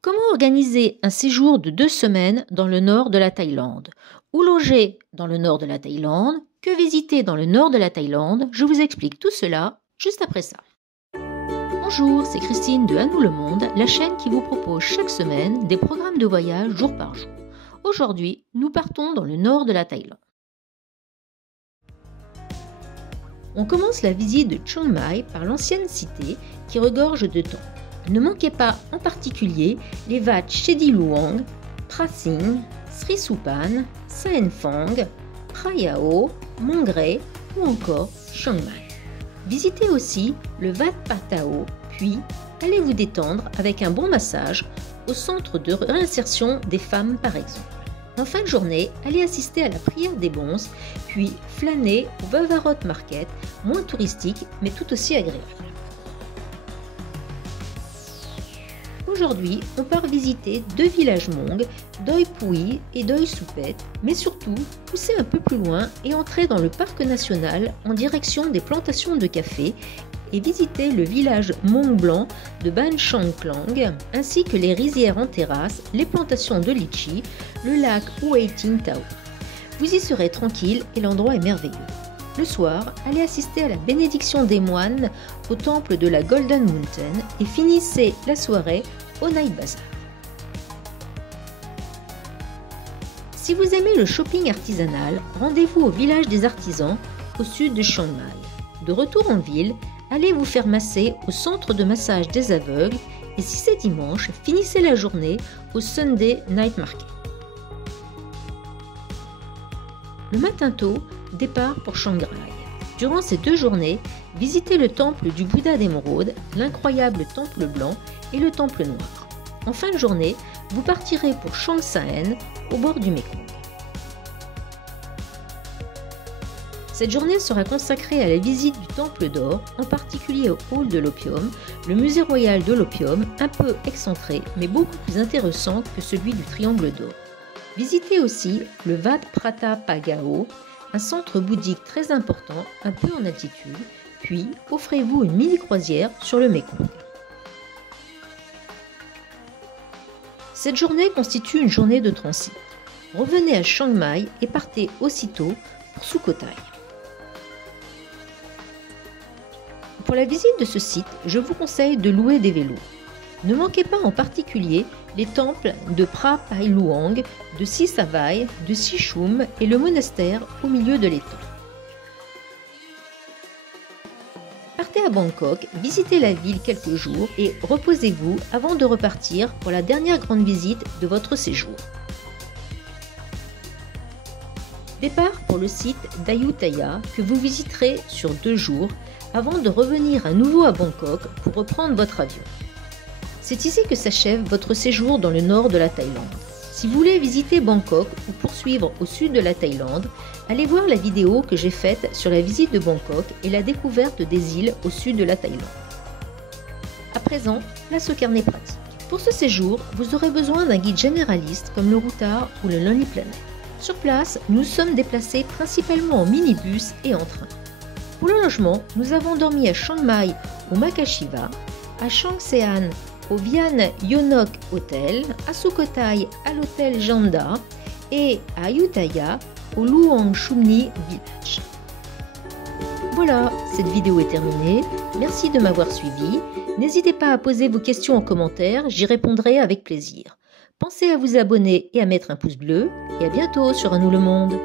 Comment organiser un séjour de 2 semaines dans le nord de la Thaïlande? Où loger dans le nord de la Thaïlande? Que visiter dans le nord de la Thaïlande? Je vous explique tout cela juste après ça. Bonjour, c'est Christine de À nous le monde, la chaîne qui vous propose chaque semaine des programmes de voyage jour par jour. Aujourd'hui, nous partons dans le nord de la Thaïlande. On commence la visite de Chiang Mai par l'ancienne cité qui regorge de temples. Ne manquez pas en particulier les Wat Chedi Luang, Prasing, Sri Supan, Saen Phang, Prayao, Mongre ou encore Chiang Mai. Visitez aussi le Wat Patao, puis allez vous détendre avec un bon massage au centre de réinsertion des femmes par exemple. En fin de journée, allez assister à la prière des bonzes, puis flâner au Vavarot Market, moins touristique mais tout aussi agréable. Aujourd'hui, on part visiter 2 villages Hmong, Doi Pui et Doi Supet, mais surtout pousser un peu plus loin et entrer dans le parc national en direction des plantations de café et visiter le village Hmong blanc de Ban Chang Klang, ainsi que les rizières en terrasse, les plantations de litchi, le lac Hue Ting Tao. Vous y serez tranquille et l'endroit est merveilleux. Le soir, allez assister à la bénédiction des moines au temple de la Golden Mountain et finissez la soirée au Night Bazaar. Si vous aimez le shopping artisanal, rendez-vous au village des artisans au sud de Chiang Mai. De retour en ville, allez vous faire masser au centre de massage des aveugles et si c'est dimanche, finissez la journée au Sunday Night Market. Le matin tôt, départ pour Chiang Rai. Durant ces 2 journées, visitez le temple du Bouddha d'Émeraude, l'incroyable temple blanc et le temple noir. En fin de journée, vous partirez pour Chiang Saen, au bord du Mékong. Cette journée sera consacrée à la visite du temple d'or, en particulier au hall de l'opium, le musée royal de l'opium, un peu excentré mais beaucoup plus intéressant que celui du triangle d'or. Visitez aussi le Wat Prata Phagao, un centre bouddhique très important, un peu en altitude, puis offrez-vous une mini-croisière sur le Mékong. Cette journée constitue une journée de transit. Revenez à Chiang Mai et partez aussitôt pour Sukhothai. Pour la visite de ce site, je vous conseille de louer des vélos. Ne manquez pas en particulier les temples de Phra Phai Luang, de Si Savai, de Si Chum et le monastère au milieu de l'étang. Partez à Bangkok, visitez la ville quelques jours et reposez-vous avant de repartir pour la dernière grande visite de votre séjour. Départ pour le site d'Ayutthaya que vous visiterez sur 2 jours avant de revenir à nouveau à Bangkok pour reprendre votre avion. C'est ici que s'achève votre séjour dans le nord de la Thaïlande. Si vous voulez visiter Bangkok ou poursuivre au sud de la Thaïlande, allez voir la vidéo que j'ai faite sur la visite de Bangkok et la découverte des îles au sud de la Thaïlande. À présent, place au carnet pratique. Pour ce séjour, vous aurez besoin d'un guide généraliste comme le Routard ou le Lonely Planet. Sur place, nous sommes déplacés principalement en minibus et en train. Pour le logement, nous avons dormi à Chiang Mai au Makashiva, à Chiang Saen au Vian Yonok Hotel, à Sukhothai à l'hôtel Janda et à Ayutthaya au Luang Chumni Village. Voilà, cette vidéo est terminée. Merci de m'avoir suivi. N'hésitez pas à poser vos questions en commentaire, j'y répondrai avec plaisir. Pensez à vous abonner et à mettre un pouce bleu et à bientôt sur À nous le monde.